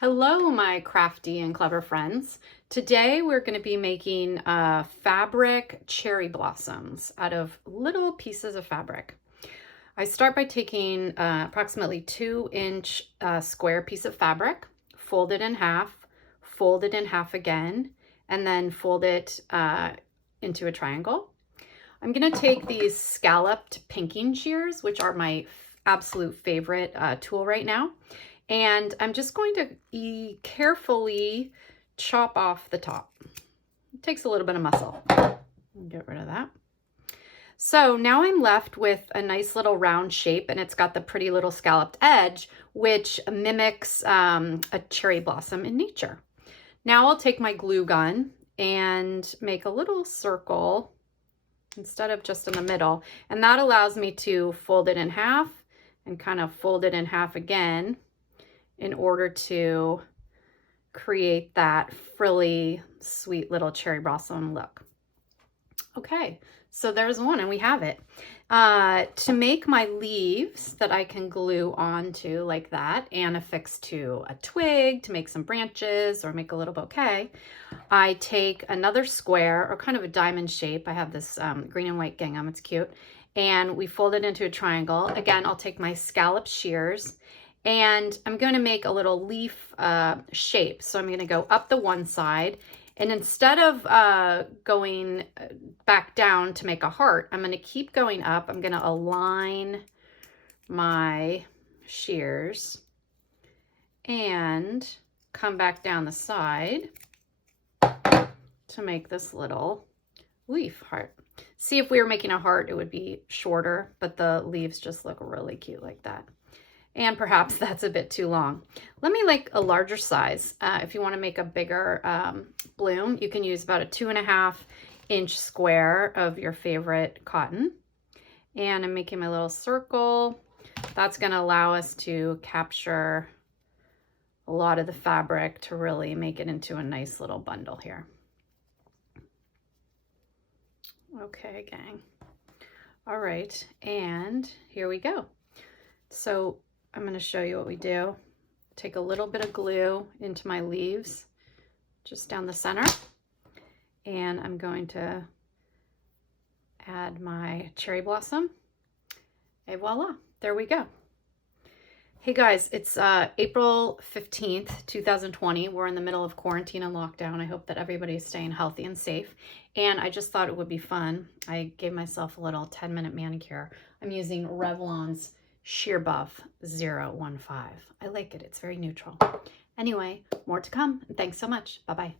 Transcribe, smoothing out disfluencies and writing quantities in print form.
Hello, my crafty and clever friends. Today we're going to be making fabric cherry blossoms out of little pieces of fabric. I start by taking approximately 2-inch square piece of fabric, fold it in half again, and then fold it into a triangle. I'm going to take these scalloped pinking shears, which are my absolute favorite tool right now. And I'm just going to carefully chop off the top. It takes a little bit of muscle. Get rid of that. So now I'm left with a nice little round shape, and it's got the pretty little scalloped edge, which mimics a cherry blossom in nature. Now I'll take my glue gun and make a little circle instead of just in the middle. And that allows me to fold it in half and kind of fold it in half again, in order to create that frilly, sweet little cherry blossom look. Okay, so there's one and we have it. To make my leaves that I can glue onto like that and affix to a twig to make some branches or make a little bouquet, I take another square or kind of a diamond shape. I have this green and white gingham, it's cute. And we fold it into a triangle. Again, I'll take my scallop shears and I'm going to make a little leaf shape. So I'm going to go up the one side, and instead of going back down to make a heart, I'm going to keep going up. I'm going to align my shears and come back down the side to make this little leaf heart. See, if we were making a heart, it would be shorter, but the leaves just look really cute like that. And perhaps that's a bit too long. Let me like a larger size. If you want to make a bigger bloom, you can use about a 2.5-inch square of your favorite cotton. And I'm making my little circle. That's going to allow us to capture a lot of the fabric to really make it into a nice little bundle here. Okay, gang. All right, and here we go. So I'm going to show you what we do. Take a little bit of glue into my leaves, just down the center, and I'm going to add my cherry blossom, and voila, there we go. Hey guys, it's April 15th, 2020. We're in the middle of quarantine and lockdown. I hope that everybody's staying healthy and safe. And I just thought it would be fun. I gave myself a little 10-minute manicure. I'm using Revlon's Sheer Buff 015. I like it. It's very neutral. Anyway, more to come. Thanks so much. Bye-bye.